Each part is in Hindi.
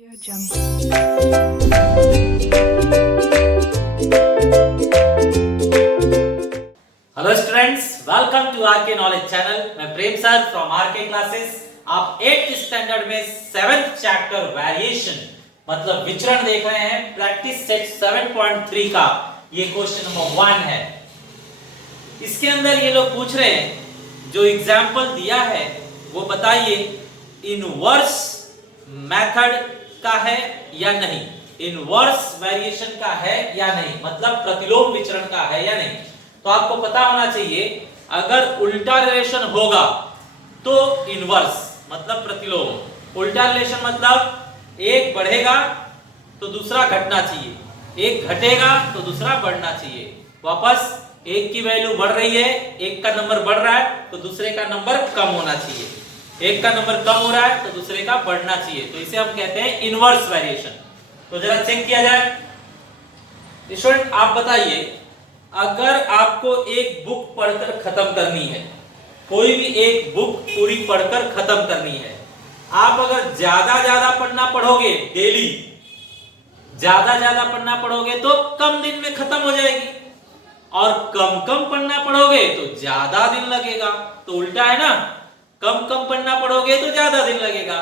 Audio Jungle. Hello students, welcome to RK knowledge channel. मैं Prem sir from RK classes. आप 8th स्टैंडर्ड में 7th चैप्टर वेरिएशन मतलब विचरण देख रहे हैं। प्रैक्टिस सेट 7.3 का ये क्वेश्चन नंबर 1 है। इसके अंदर ये लोग पूछ रहे हैं, जो एग्जाम्पल दिया है वो बताइए इनवर्स मेथड का है या नहीं, इनवर्स वेरिएशन का है या नहीं, मतलब प्रतिलोम विचरण का है या नहीं। तो आपको पता होना चाहिए, अगर उल्टा रिलेशन होगा तो इनवर्स मतलब प्रतिलोम। उल्टा रिलेशन मतलब एक बढ़ेगा तो दूसरा घटना चाहिए, एक घटेगा तो दूसरा बढ़ना चाहिए। वापस एक की वैल्यू बढ़ रही है, एक का नंबर बढ़ रहा है तो दूसरे का नंबर कम होना चाहिए, एक का नंबर कम हो रहा है तो दूसरे का बढ़ना चाहिए। तो इसे हम कहते हैं इनवर्स वेरिएशन। तो जरा चेक किया जाए। स्टूडेंट आप बताइए, अगर आपको एक बुक पढ़कर खत्म करनी है, कोई भी एक बुक पूरी पढ़कर खत्म करनी है, आप अगर ज्यादा पढ़ना पढ़ोगे, डेली ज्यादा पढ़ना पढ़ोगे तो कम दिन में खत्म हो जाएगी, और कम पढ़ना पढ़ोगे तो ज्यादा दिन लगेगा। तो उल्टा है ना, कम पढ़ना पढ़ोगे तो ज्यादा दिन लगेगा,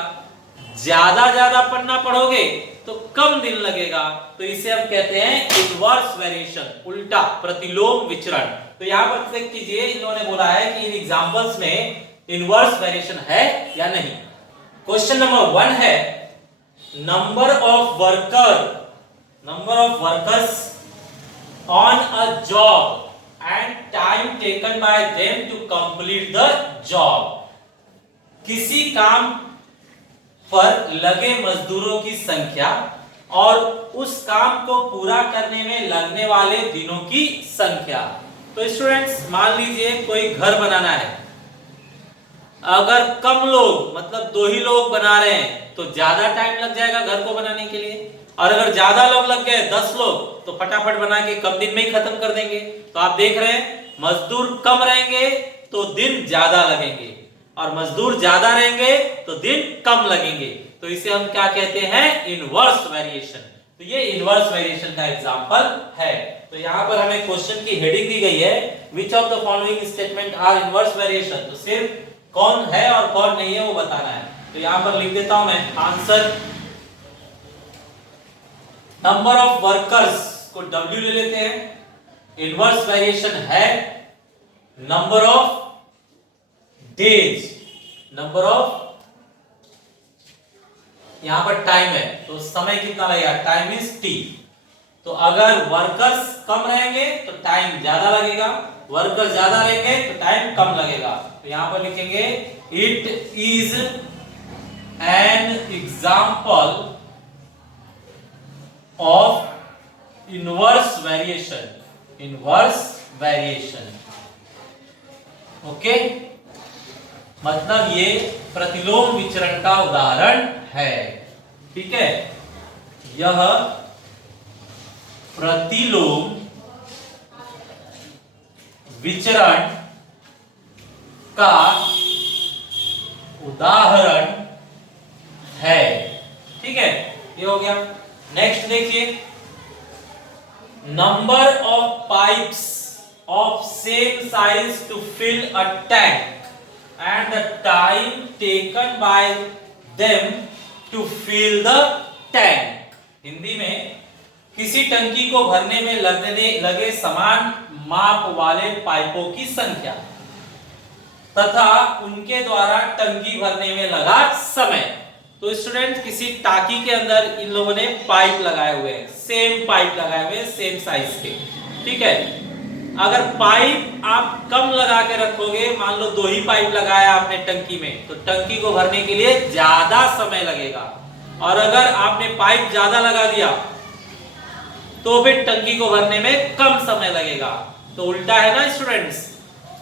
ज्यादा पढ़ना पढ़ोगे तो कम दिन लगेगा। तो इसे हम कहते हैं इनवर्स वेरिएशन, उल्टा प्रतिलोम विचरण। तो यहां पर चेक कीजिए, इन्होंने बोला है कि इन एग्जांपल्स में इनवर्स वेरिएशन है या नहीं। क्वेश्चन नंबर 1 है, number of workers on a job and time taken by them to complete the job. किसी काम पर लगे मजदूरों की संख्या और उस काम को पूरा करने में लगने वाले दिनों की संख्या। तो स्टूडेंट्स मान लीजिए कोई घर बनाना है, अगर कम लोग मतलब 2 ही लोग बना रहे हैं तो ज्यादा टाइम लग जाएगा घर को बनाने के लिए, और अगर ज्यादा लोग लग गए 10 लोग तो फटाफट बना के कम दिन में ही खत्म कर देंगे। तो आप देख रहे हैं, मजदूर कम रहेंगे तो दिन ज्यादा लगेंगे, और मजदूर ज्यादा रहेंगे तो दिन कम लगेंगे। तो इसे हम क्या कहते हैं, इनवर्स वेरिएशन। तो ये इनवर्स वेरिएशन का एग्जांपल है। तो यहां पर हमें क्वेश्चन की हेडिंग दी गई है, which of the following statement are inverse variation. तो सिर्फ कौन है और कौन नहीं है वो बताना है। तो यहां पर लिख देता हूं मैं आंसर। नंबर ऑफ वर्कर्स को W ले लेते हैं, इनवर्स वेरिएशन है number of days, number of, यहां पर टाइम है तो समय कितना लगेगा, टाइम इज T। तो अगर वर्कर्स कम रहेंगे तो टाइम ज्यादा लगेगा, वर्कर्स ज्यादा रहेंगे तो टाइम कम लगेगा। तो यहां पर लिखेंगे it is an example of inverse variation, inverse variation. Okay, मतलब ये प्रतिलोम विचरण का उदाहरण है। ठीक है, यह प्रतिलोम विचरण का उदाहरण है। ठीक है, ये हो गया। नेक्स्ट देखिए, number of pipes of same size to fill a tank and the time taken by them to fill the tank। Hindi में, किसी टंकी को भरने में लगे समान माप वाले पाइपों की संख्या तथा उनके द्वारा टंकी भरने में लगा समय। तो स्टूडेंट किसी टाकी के अंदर इन लोगों ने पाइप लगाए हुए हैं, सेम पाइप लगाए हुए हैं, सेम साइज के। ठीक है, अगर पाइप आप कम लगा के रखोगे, मान लो 2 ही पाइप लगाया आपने टंकी में, तो टंकी को भरने के लिए ज्यादा समय लगेगा, और अगर आपने पाइप ज्यादा लगा दिया तो फिर टंकी को भरने में कम समय लगेगा। तो उल्टा है ना स्टूडेंट्स,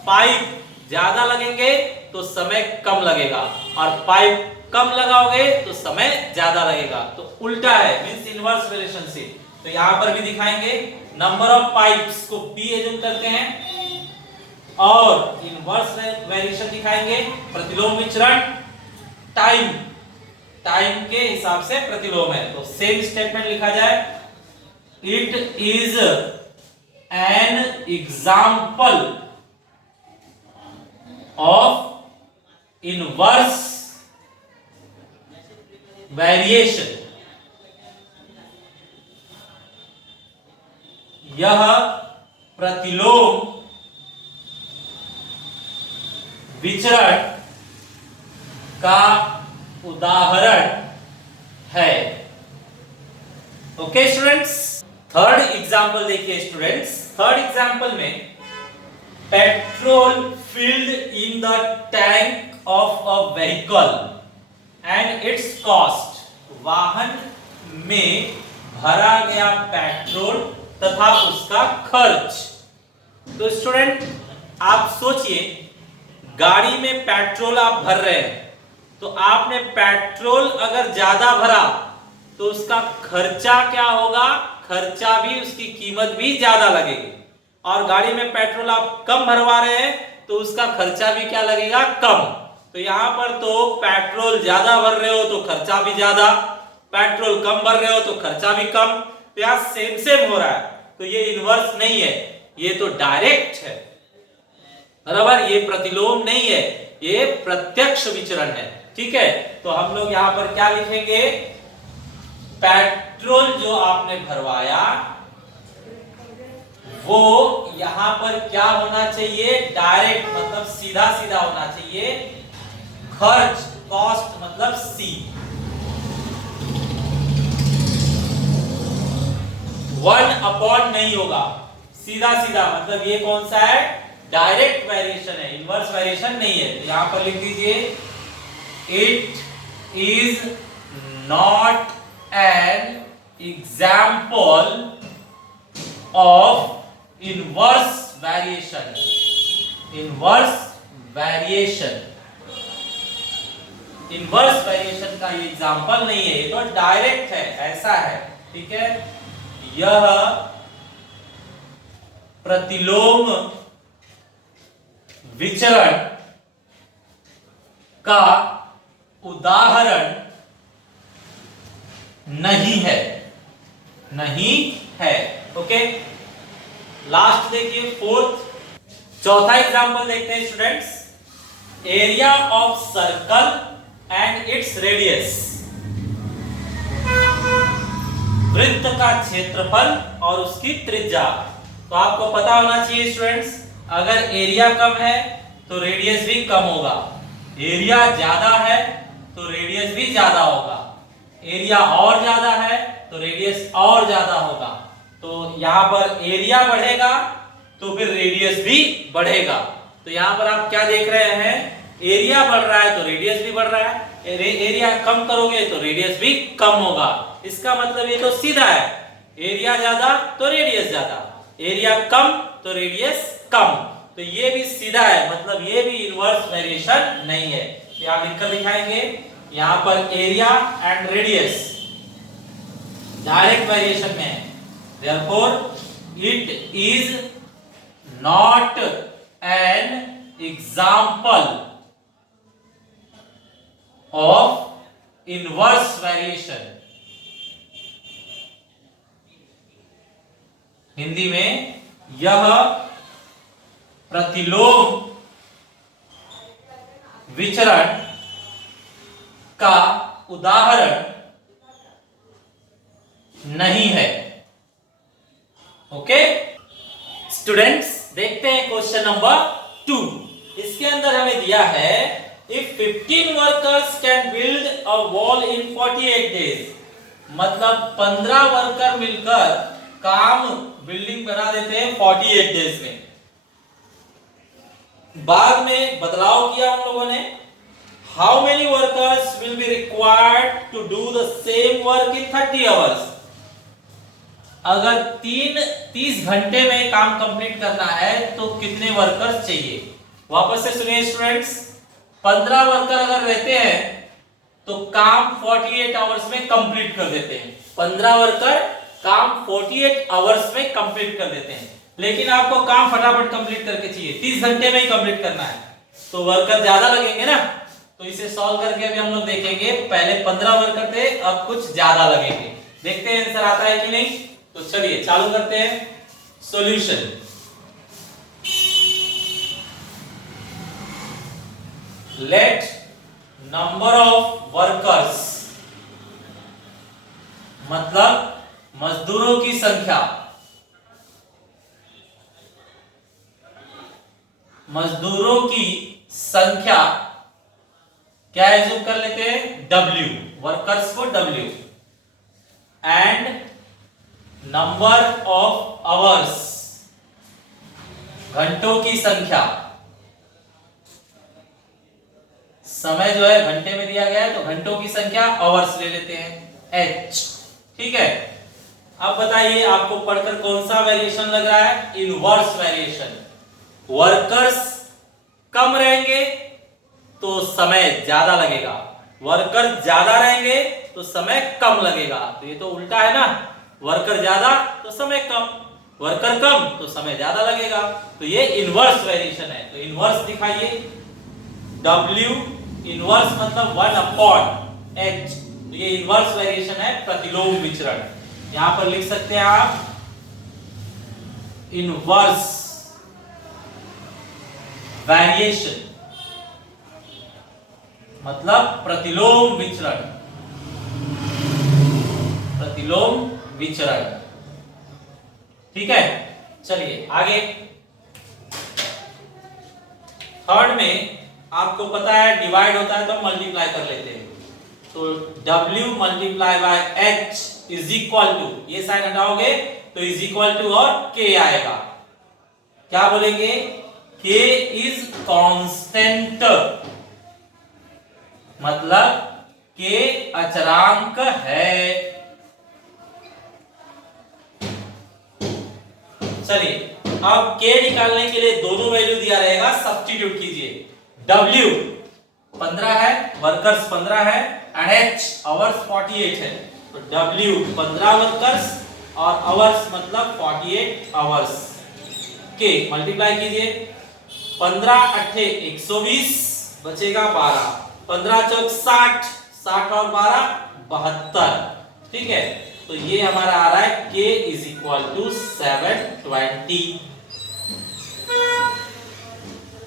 पाइप ज्यादा लगेंगे तो समय कम लगेगा, और पाइप कम लगाओगे तो समय ज्यादा लगेगा। तो उल्टा है, मींस इनवर्स रिलेशनशिप। तो यहां पर भी दिखाएंगे, नंबर ऑफ पाइप्स को P एज्यूम करते हैं, और इनवर्स वेरिएशन दिखाएंगे प्रतिलोम विचरण, टाइम टाइम के हिसाब से प्रतिलोम है। तो सेम स्टेटमेंट लिखा जाए, it is an example of inverse variation. यह प्रतिलोम विचरण का उदाहरण है। ओके स्टूडेंट्स, थर्ड एग्जाम्पल देखिए स्टूडेंट्स। थर्ड एग्जाम्पल में petrol filled in the tank of a vehicle and it's cost, वाहन में भरा गया पेट्रोल तथा उसका खर्च। तो स्टूडेंट आप सोचिए, गाड़ी में पेट्रोल आप भर रहे हैं, तो आपने पेट्रोल अगर ज्यादा भरा तो उसका खर्चा क्या होगा, खर्चा भी, उसकी कीमत भी ज्यादा लगेगी। और गाड़ी में पेट्रोल आप कम भरवा रहे हैं तो उसका खर्चा भी क्या लगेगा, कम। तो यहां पर तो पेट्रोल ज्यादा भर रहे हो तो खर्चा भी ज्यादा, पेट्रोल कम भर रहे हो तो खर्चा भी कम। तो यहां सेम सेम हो रहा है। तो ये इनवर्स नहीं है, ये तो डायरेक्ट है, बराबर। ये प्रतिलोम नहीं है, ये प्रत्यक्ष विचरण है। ठीक है, तो हम लोग यहां पर क्या लिखेंगे, पेट्रोल जो आपने भरवाया वो यहां पर क्या होना चाहिए, डायरेक्ट मतलब सीधा सीधा होना चाहिए। खर्च, कॉस्ट मतलब सी, 1 नहीं होगा, सीधा सीधा मतलब ये कौन सा है, डायरेक्ट वेरिएशन है, इनवर्स वेरिएशन नहीं है। तो यहां पर लिख दीजिए, it is not an example of inverse variation. Inverse variation, inverse variation का ये एग्जाम्पल नहीं है, ये तो डायरेक्ट है, ऐसा है। ठीक है, यह प्रतिलोम विचरण का उदाहरण नहीं है, नहीं है। ओके, लास्ट देखिए फोर्थ। चौथा एग्जांपल देखते हैं students. Area of circle and its radius, वृत्त का क्षेत्रफल और उसकी त्रिज्या। तो आपको पता होना चाहिए स्टूडेंट्स, अगर एरिया कम है तो रेडियस भी कम होगा, एरिया ज्यादा है तो रेडियस भी ज्यादा होगा, एरिया और ज्यादा है तो रेडियस और ज्यादा होगा। तो यहां पर एरिया बढ़ेगा तो फिर रेडियस भी बढ़ेगा। तो यहां पर आप क्या देख रहे हैं, एरिया बढ़ रहा है तो रेडियस भी बढ़ रहा है, एरिया कम करोगे तो रेडियस भी कम होगा। इसका मतलब ये तो सीधा है, एरिया ज्यादा तो रेडियस ज्यादा, एरिया कम तो रेडियस कम। तो ये भी सीधा है, मतलब ये भी इनवर्स वेरिएशन नहीं है। यहां लिखकर दिखाएंगे, यहां पर area and radius direct variation में है, therefore it is not an example of inverse variation. Hindi में यह प्रतिलोम विचरण का उदाहरण नहीं है। ओके स्टूडेंट्स, देखते हैं क्वेश्चन नंबर 2। इसके अंदर हमें दिया है, if 15 workers can build a wall in 48 days, मतलब 15 वर्कर मिलकर काम बिल्डिंग बना देते हैं 48 डेज में। बाद में बदलाव किया उन लोगों ने, how many workers will be required to do the same work in 30 hours. अगर 30 घंटे में काम कंप्लीट करना है तो कितने वर्कर्स चाहिए। वापस से सुनिए स्टूडेंट्स, 15 वर्कर अगर रहते हैं तो काम 48 आवर्स में कंप्लीट कर देते हैं। 15 वर्कर काम 48 आवर्स में कंप्लीट कर देते हैं, लेकिन आपको काम फटाफट कंप्लीट करके चाहिए, 30 घंटे में ही कंप्लीट करना है, तो वर्कर ज्यादा लगेंगे ना। तो इसे सॉल्व करके अभी हम लोग देखेंगे। पहले 15 वर्कर थे, अब कुछ ज्यादा लगेंगे। देखते हैं आंसर आता है कि नहीं। तो चलिए चालू करते हैं solution. Let number of workers, मतलब मजदूरों की संख्या, मजदूरों की संख्या क्या एज्यूम कर लेते हैं, W, वर्कर्स को W, and number of hours, घंटों की संख्या, समय जो है घंटे में दिया गया है तो घंटों की संख्या, आवर्स ले लेते हैं H। ठीक है, अब बताइए आपको पढ़कर कौन सा वेरिएशन लग रहा है, इनवर्स वेरिएशन। वर्कर्स कम रहेंगे तो समय ज्यादा लगेगा, वर्कर ज्यादा रहेंगे तो समय कम लगेगा। तो ये तो उल्टा है ना, वर्कर ज्यादा तो समय कम, वर्कर कम तो समय ज्यादा लगेगा। तो ये इनवर्स वेरिएशन है। तो इनवर्स दिखाइए, W इनवर्स मतलब 1/H। तो ये इनवर्स वेरिएशन है, प्रतिलोम विचरण। यहां पर लिख सकते हैं आप इनवर्स वेरिएशन मतलब प्रतिलोम विचरण, प्रतिलोम विचरण। ठीक है, चलिए आगे। थर्ड में आपको पता है डिवाइड होता है तो मल्टीप्लाई कर लेते हैं। तो W multiply by H is equal to, ये साइन हटाओगे तो इज इक्वल टू और K आएगा। क्या बोलेंगे, K इज कांस्टेंट, मतलब K अचरांक है। चलिए अब K निकालने के लिए दोनों वैल्यू दिया रहेगा, सब्स्टिट्यूट कीजिए। W 15 है, वर्कर्स 15 है, एंड H आवर्स 48 है। तो W 15 वर्कर्स और आवर्स मतलब 48 आवर्स। K मल्टीप्लाई कीजिए, 15 अट्ठे 120, बचेगा 12, 15 चौक 60, 60 और 12 72। ठीक है, तो ये हमारा आ रहा है K इज इक्वल टू 720।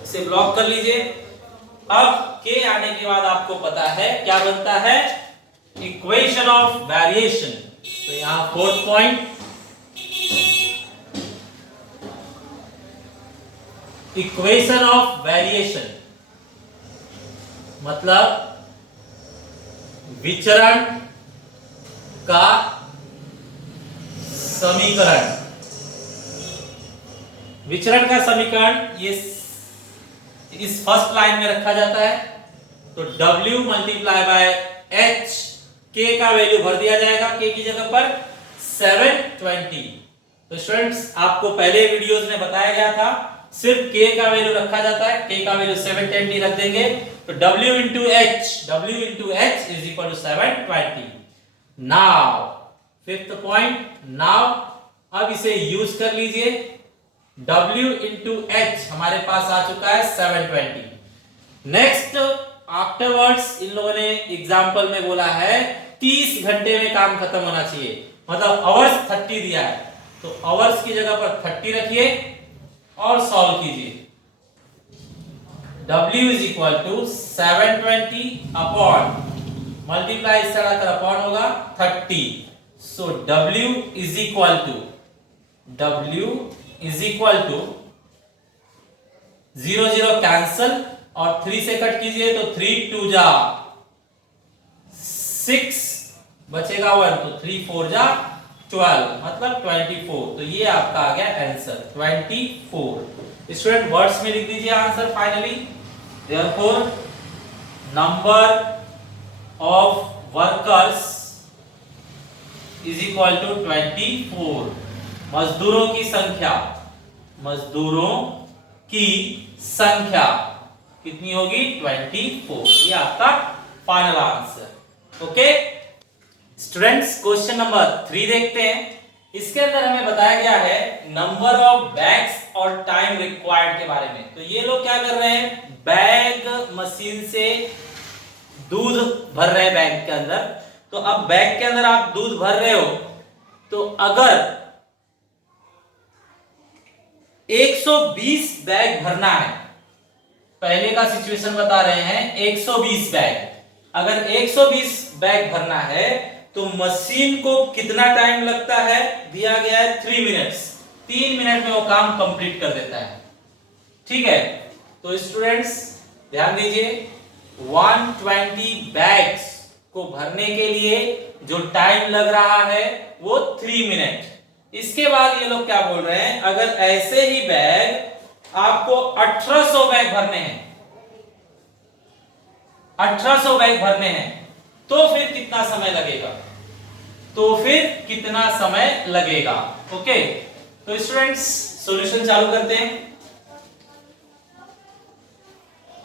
इसे ब्लॉक कर लीजिए। अब K आने के बाद आपको पता है क्या बनता है, इक्वेशन ऑफ वेरिएशन। तो यहां fourth point, equation of variation मतलब विचरण का समीकरण। विचरण का समीकरण ये इस फर्स्ट लाइन में रखा जाता है। तो W multiply by H, K का वैल्यू भर दिया जाएगा, K की जगह पर 720। तो स्टूडेंट्स आपको पहले वीडियोस में बताया गया था, सिर्फ K का वैल्यू रखा जाता है, K का वैल्यू 720 रख देंगे तो W into H is equal to 720। Now fifth point, now अब इसे यूज कर लीजिए। W into H हमारे पास आ चुका है 720। नेक्स्ट आफ्टरवर्ड्स इन लोगों ने एग्जाम्पल में बोला है 30 घंटे में काम खत्म होना चाहिए, मतलब आवर्स 30 दिया है। तो आवर्स की जगह पर 30 रखिए और सॉल्व कीजिए। W is equal to 720 upon, multiply इस तरह कर अपॉन होगा 30। सो W is equal to 0 0 cancel और 3 से कट कीजिए तो 3 2 जा 6, बचेगा 1, तो 3 4 जा 12, मतलब 24। तो ये आपका आ गया आंसर 24। स्टूडेंट वर्ड्स में लिख दीजिए answer finally. Therefore number of workers is equal to 24। मजदूरों की संख्या, मजदूरों की संख्या कितनी होगी, 24। ये आपका final answer. Okay students, question number 3 देखते हैं। इसके अंदर हमें बताया गया है नंबर ऑफ बैग्स और टाइम रिक्वायर्ड के बारे में। तो ये लोग क्या कर रहे हैं, बैग मशीन से दूध भर रहे हैं बैग के अंदर। तो अब बैग के अंदर आप दूध भर रहे हो, तो अगर 120 बैग भरना है, पहले का सिचुएशन बता रहे हैं 120 बैग, अगर 120 बैग भरना है तो मशीन को कितना टाइम लगता है, दिया गया है 3 मिनट्स, 3 मिनट में वो काम कंप्लीट कर देता है। ठीक है, तो स्टूडेंट्स ध्यान दीजिए, 120 बैग्स को भरने के लिए जो टाइम लग रहा है वो 3 मिनट। इसके बाद ये लोग क्या बोल रहे हैं, अगर ऐसे ही बैग आपको 1800 बैग भरने हैं, 1800 बैग भरने हैं, तो फिर कितना समय लगेगा, तो फिर कितना समय लगेगा। ओके, तो स्टूडेंट्स सॉल्यूशन चालू करते हैं।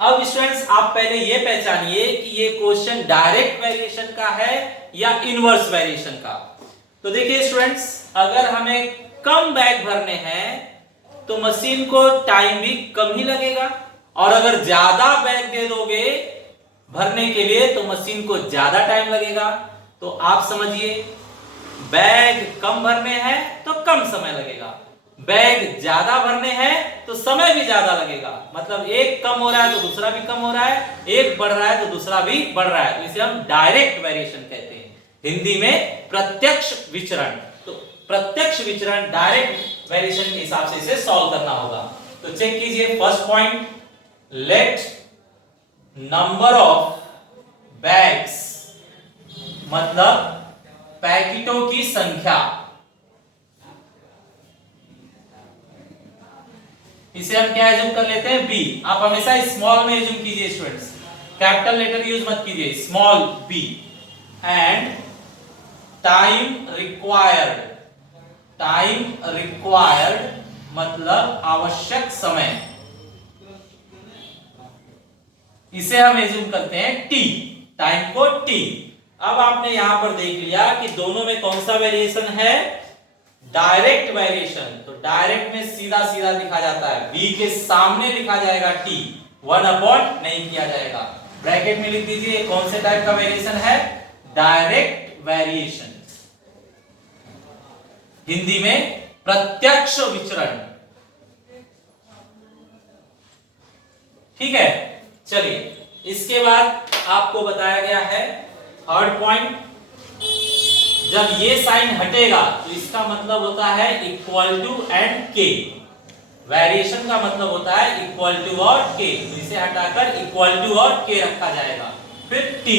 अब स्टूडेंट्स आप पहले ये पहचानिए कि ये क्वेश्चन डायरेक्ट वेरिएशन का है या इनवर्स वेरिएशन का। तो देखिए स्टूडेंट्स, अगर हमें कम बैग भरने हैं तो मशीन को टाइम भी कम ही लगेगा, और अगर ज्यादा बैग दे दोगे भरने के लिए तो मशीन को ज्यादा टाइम लगेगा। तो आप समझिए, बैग कम भरने हैं तो कम समय लगेगा, बैग ज्यादा भरने हैं तो समय भी ज्यादा लगेगा। मतलब एक कम हो रहा है तो दूसरा भी कम हो रहा है, एक बढ़ रहा है तो दूसरा भी बढ़ रहा है, तो इसे हम डायरेक्ट वेरिएशन कहते हैं, हिंदी में प्रत्यक्ष विचरण। तो प्रत्यक्ष विचरण डायरेक्ट वेरिएशन के हिसाब से इसे सॉल्व करना होगा। तो चेक कीजिए, first point, let number of bags, मतलब पैकेटों की संख्या, इसे हम क्या एज्यूम कर लेते हैं, बी। आप हमेशा स्मॉल में एज्यूम कीजिए स्टूडेंट्स, कैपिटल लेटर यूज मत कीजिए, small B. And time required, time required मतलब आवश्यक समय, इसे हम एज्यूम करते हैं टी, टाइम को टी। अब आपने यहां पर देख लिया कि दोनों में कौन सा वेरिएशन है, डायरेक्ट वेरिएशन। तो डायरेक्ट में सीधा सीधा लिखा जाता है, बी के सामने लिखा जाएगा टी, 1/, नहीं किया जाएगा। ब्रैकेट में लिख दीजिए कौन से टाइप का वेरिएशन है, डायरेक्ट वेरिएशन, हिंदी में प्रत्यक्ष विचरण। ठीक है, चलिए इसके बाद आपको बताया गया है थर्ड पॉइंट, जब ये साइन हटेगा तो इसका मतलब होता है इक्वल टू एंड के, वेरिएशन का मतलब होता है इक्वल टू और के, तो इसे हटाकर इक्वल टू और के रखा जाएगा। फिर टी,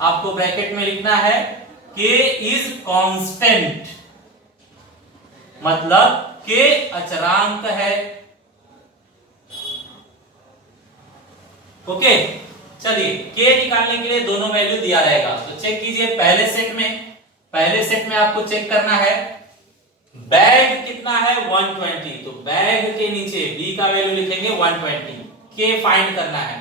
आपको ब्रैकेट में लिखना है के इज कांस्टेंट, मतलब के अचरांक है। ओके, चलिए के निकालने के लिए दोनों वैल्यू दिया रहेगा। तो चेक कीजिए, पहले सेट में आपको चेक करना है बैग कितना है 120, तो बैग के नीचे बी का वैल्यू लिखेंगे 120, के फाइंड करना है।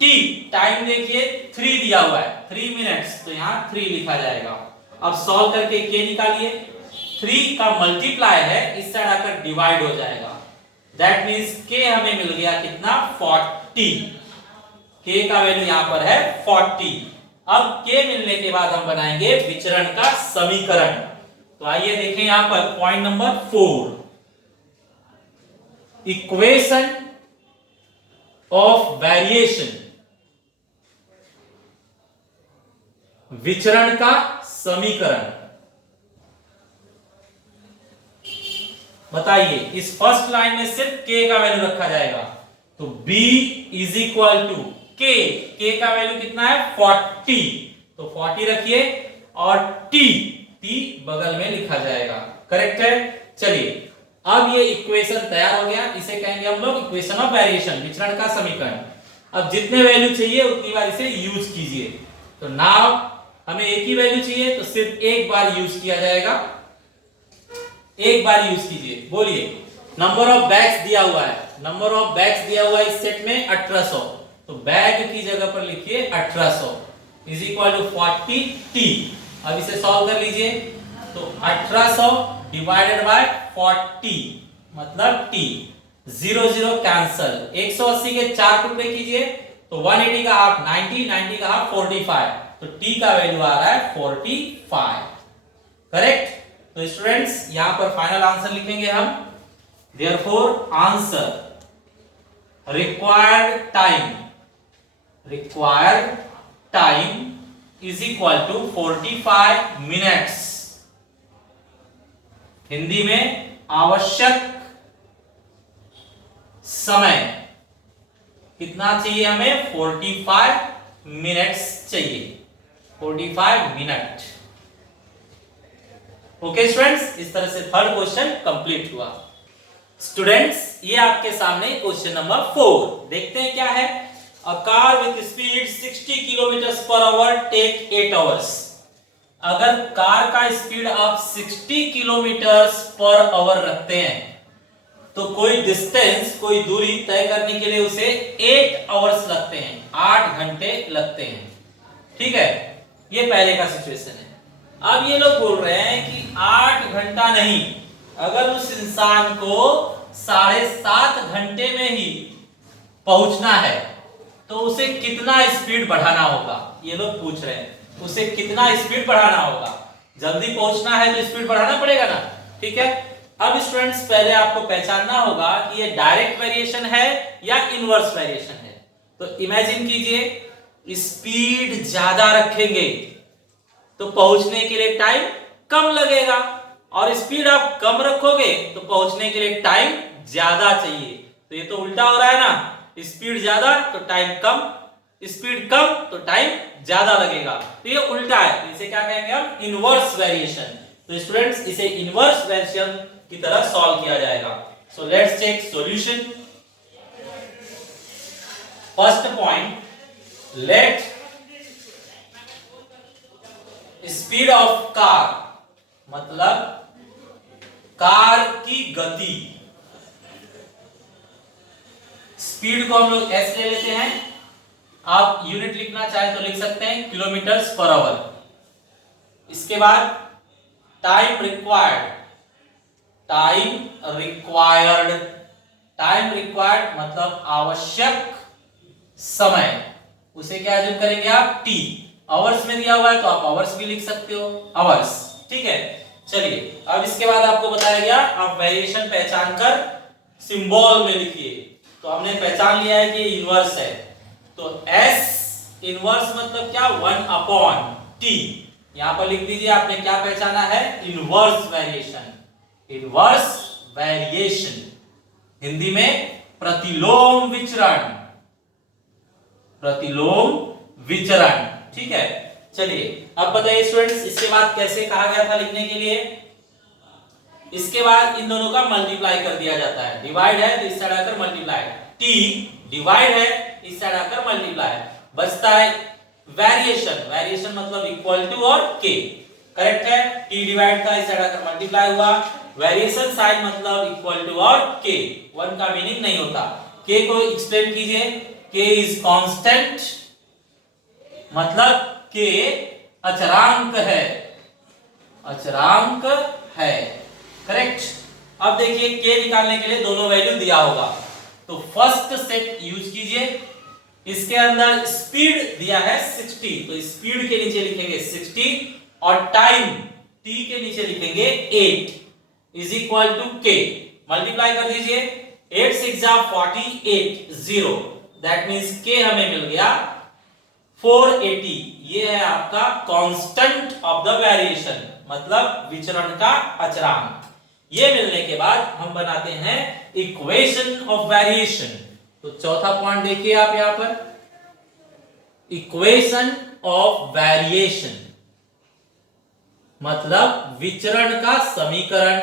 टी, टाइम देखिए 3 दिया हुआ है, 3 मिनट्स, तो यहां 3 लिखा जाएगा। अब सॉल्व करके के निकालिए, 3 का मल्टीप्लाई है, इस साइड आकर डिवाइड हो जाएगा, दैट मींस के हमें मिल गया कितना, 40। के का वैल्यू यहां पर है 40। अब के मिलने के बाद हम बनाएंगे विचरण का समीकरण। तो आइए देखें यहां पर point number 4, equation of variation, विचरण का समीकरण। बताइए, इस फर्स्ट लाइन में सिर्फ के का वैल्यू रखा जाएगा, तो b इज इक्वल टू के का वैल्यू कितना है 40, तो 40 रखिए और t बगल में लिखा जाएगा, करेक्ट है। चलिए अब ये इक्वेशन तैयार हो गया, इसे कहेंगे हम लोग इक्वेशन ऑफ वेरिएशन, विचरण का समीकरण। अब जितने वैल्यू चाहिए उतनी बार इसे यूज कीजिए। तो नाउ हमें एक ही वैल्यू चाहिए, तो सिर्फ एक बार यूज किया जाएगा, एक बार यूज कीजिए। बोलिए, नंबर ऑफ बैग्स दिया हुआ है, नंबर ऑफ बैग्स दिया हुआ है इस सेट में 1800, तो बैग की जगह पर लिखिए 1800 इज इक्वल टू 40t। अब इसे सॉल्व कर लीजिए, तो 1800 डिवाइडेड बाय 40 मतलब t, 0 0 कैंसल, 180 के 4 टुकड़े कीजिए तो 180 का हाफ 90, 90 का हाफ 45, तो t का वैल्यू आ रहा है 45। करेक्ट। तो स्टूडेंट्स यहां पर फाइनल आंसर लिखेंगे हम। Therefore answer required time is equal to 45 minutes. Hindi में आवश्यक समय कितना चाहिए हमें? 45 मिनट्स चाहिए, 45 मिनट। ओके स्टूडेंट्स, इस तरह से थर्ड क्वेश्चन कंप्लीट हुआ। स्टूडेंट्स ये आपके सामने क्वेश्चन नंबर 4 देखते हैं क्या है। A car with speed 60 kilometre per hour take 8 hours. अगर कार का स्पीड आप 60 किलोमीटर पर आवर रखते हैं तो कोई डिस्टेंस, कोई दूरी तय करने के लिए उसे 8 आवर्स लगते हैं, 8 घंटे लगते हैं। ठीक है, ये पहले का सिचुएशन है। अब ये लोग बोल रहे हैं कि 8 घंटा नहीं, अगर उस इंसान को 7.5 घंटे में ही पहुंचना है तो उसे कितना स्पीड बढ़ाना होगा, ये लोग पूछ रहे हैं। उसे कितना स्पीड बढ़ाना होगा? जल्दी पहुंचना है तो स्पीड बढ़ाना पड़ेगा ना। ठीक है, अब स्टूडेंट्स पहले आपको पहचानना होगा कि ये डायरेक्ट वेरिएशन है या इनवर्स वेरिएशन है। तो इमेजिन कीजिए स्पीड ज्यादा रखेंगे तो पहुंचने के लिए टाइम कम लगेगा, और स्पीड आप कम रखोगे तो पहुंचने के लिए टाइम ज्यादा चाहिए। तो ये तो उल्टा हो रहा है ना, स्पीड ज्यादा तो टाइम कम, स्पीड कम तो टाइम ज्यादा लगेगा। तो ये उल्टा है, इसे क्या कहेंगे हम? Inverse variation. तो स्टूडेंट्स इसे इनवर्स वेरिएशन की तरह सॉल्व किया जाएगा। So let's check solution. First point, let speed of car, मतलब कार की गति। स्पीड को हम लोग एस ले लेते हैं, आप यूनिट लिखना चाहे तो लिख सकते हैं किलोमीटर्स पर आवर। इसके बाद टाइम रिक्वायर्ड, टाइम रिक्वायर्ड मतलब आवश्यक समय, उसे क्या एज्यूम करेंगे आप? टी। आवर्स में दिया हुआ है तो आप आवर्स भी लिख सकते हो, आवर्स। ठीक है, चलिए अब इसके बाद आपको बताया गया आप वेरिएशन पहचान कर सिंबल में लिखिए। तो हमने पहचान लिया है कि इनवर्स है, तो S इनवर्स मतलब क्या? 1/T। यहां पर लिख दीजिए आपने क्या पहचाना है? Inverse variation. Inverse variation Hindi में प्रतिलोम विचरण, प्रतिलोम विचरण। ठीक है, चलिए अब बताइए स्टूडेंट्स इसके बाद कैसे कहा गया था लिखने के लिए? इसके बाद इन दोनों का मल्टीप्लाई कर दिया जाता है। डिवाइड है तो इस साइड आकर मल्टीप्लाई, टी डिवाइड है इस साइड आकर मल्टीप्लाई, बचता है वेरिएशन। वेरिएशन मतलब इक्वल टू और के। करेक्ट है, टी डिवाइड था इस साइड आकर मल्टीप्लाई हुआ, वेरिएशन साइन मतलब इक्वल टू और के। वन का मीनिंग नहीं होता। के को एक्सप्लेन कीजिए। के इज कांस्टेंट, मतलब के अचरांक है, अचरांक है। करेक्ट। अब देखिए के निकालने के लिए दोनों वैल्यू दिया होगा, तो फर्स्ट सेट यूज कीजिए। इसके अंदर स्पीड दिया है 60, तो स्पीड के नीचे लिखेंगे 60 और टाइम टी के नीचे लिखेंगे 8 इज इक्वल टू के। मल्टीप्लाई कर दीजिए, 8 6 जा 48 0, दैट मींस के हमें मिल गया 480। ये है आपका कांस्टेंट ऑफ द वेरिएशन, मतलब विचरण का अचरांक। ये मिलने के बाद हम बनाते हैं इक्वेशन ऑफ वेरिएशन। तो चौथा पॉइंट देखिए आप यहां पर, इक्वेशन ऑफ वेरिएशन मतलब विचरण का समीकरण।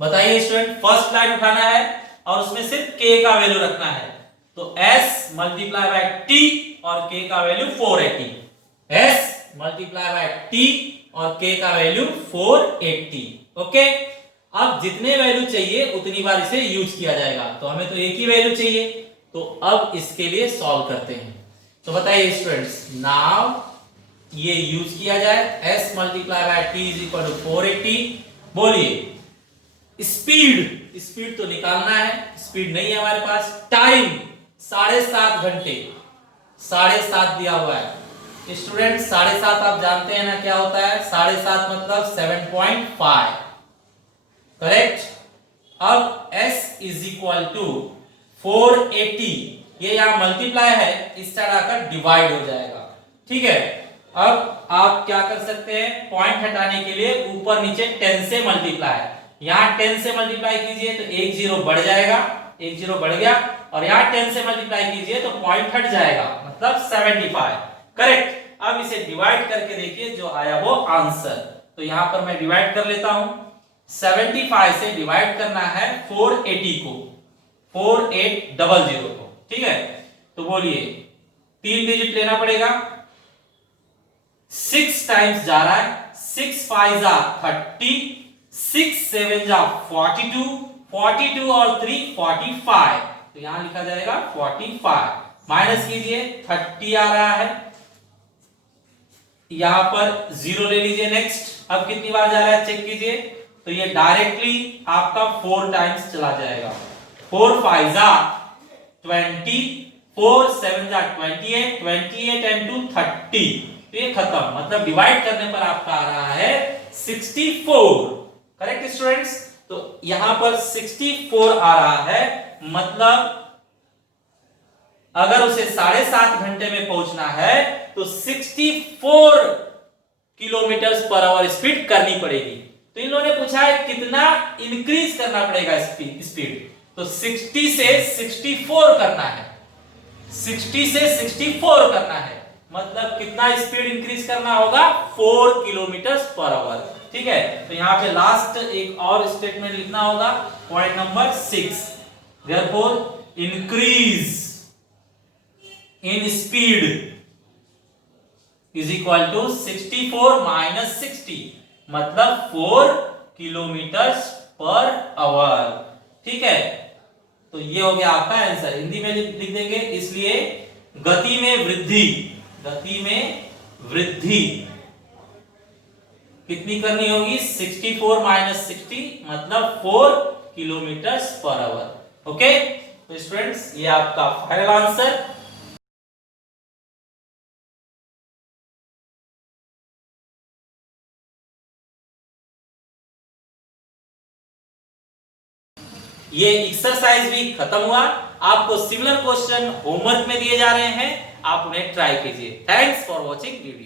बताइए स्टूडेंट, फर्स्ट लाइन उठाना है और उसमें सिर्फ k का वैल्यू रखना है, तो s मल्टीप्लाई बाय t और k का value 480, s multiply by t और k का वैल्यू 480। ओके, अब जितने वैल्यू चाहिए उतनी बार इसे यूज किया जाएगा, तो हमें तो एक ही वैल्यू चाहिए, तो अब इसके लिए सॉल्व करते हैं। तो बताइए स्टूडेंट्स, नाउ ये यूज किया जाए, s multiply by t is equal to 480। बोलिए स्पीड, स्पीड तो निकालना है, स्पीड नहीं है हमारे पास। टाइम 7.5 घंटे, 7.5 दिया हुआ है स्टूडेंट। 7.5 आप जानते हैं ना क्या होता है, 7.5 मतलब 7.5, करेक्ट। अब s इज इक्वल टू 480, ये यहां मल्टीप्लाई है, इस साइड आकर डिवाइड हो जाएगा, ठीक है। अब आप क्या कर सकते हैं, पॉइंट हटाने के लिए ऊपर नीचे 10 से मल्टीप्लाई, यहां 10 से मल्टीप्लाई कीजिए तो एक जीरो बढ़ जाएगा, एक जीरो बढ़ गया, और यहां 10 से मल्टीप्लाई कीजिए तो पॉइंट हट जाएगा, मतलब 75, करेक्ट। अब इसे डिवाइड करके देखिए, जो आया वो आंसर। तो यहां पर मैं डिवाइड कर लेता हूं, 75 से डिवाइड करना है 480 को, 4800 को, ठीक है। तो बोलिए 3 डिजिट लेना पड़ेगा, 6 टाइम्स जा रहा है, 6 5 जा 30, 6 7 जा 42, 42 और 3 45, तो यहां लिखा जाएगा 45। माइनस कीजिए, 30 आ रहा है, यहां पर 0 ले लीजिए। नेक्स्ट अब कितनी बार जा रहा है चेक कीजिए, तो ये डायरेक्टली आपका 4 टाइम्स चला जाएगा, 4 5 जा 20, 4 7 जा 28, 28 एंड 2 30, तो ये खत्म। मतलब डिवाइड करने पर आपका आ रहा है 64, करेक्ट स्टूडेंट्स। तो यहां पर 64 आ रहा है, मतलब अगर उसे 7.5 घंटे में पहुंचना है तो 64 किलोमीटर पर आवर स्पीड करनी पड़ेगी। तो इन लोगों ने पूछा है कितना इंक्रीज करना पड़ेगा स्पीड, तो 60 से 64 करना है, 60 से 64 करना है, मतलब कितना स्पीड इंक्रीज करना होगा, 4 किलोमीटर पर आवर, ठीक है। तो यहां पे लास्ट एक और स्टेटमेंट लिखना होगा, point number 6, therefore increase in speed is equal to 64 minus 60, मतलब 4 किलोमीटर पर आवर, ठीक है। तो ये हो गया आपका आंसर, हिंदी में लिख देंगे, इसलिए गति में वृद्धि, गति में वृद्धि कितनी करनी होगी, 64 माइनस 60, मतलब 4 किलोमीटर पर आवर, ओके। तो स्टूडेंट्स ये आपका फाइनल आंसर। ये एक्सरसाइज भी खत्म हुआ, आपको सिमिलर क्वेश्चन होमवर्क में दिए जा रहे हैं, आप उन्हें ट्राई कीजिए। Thanks for watching video.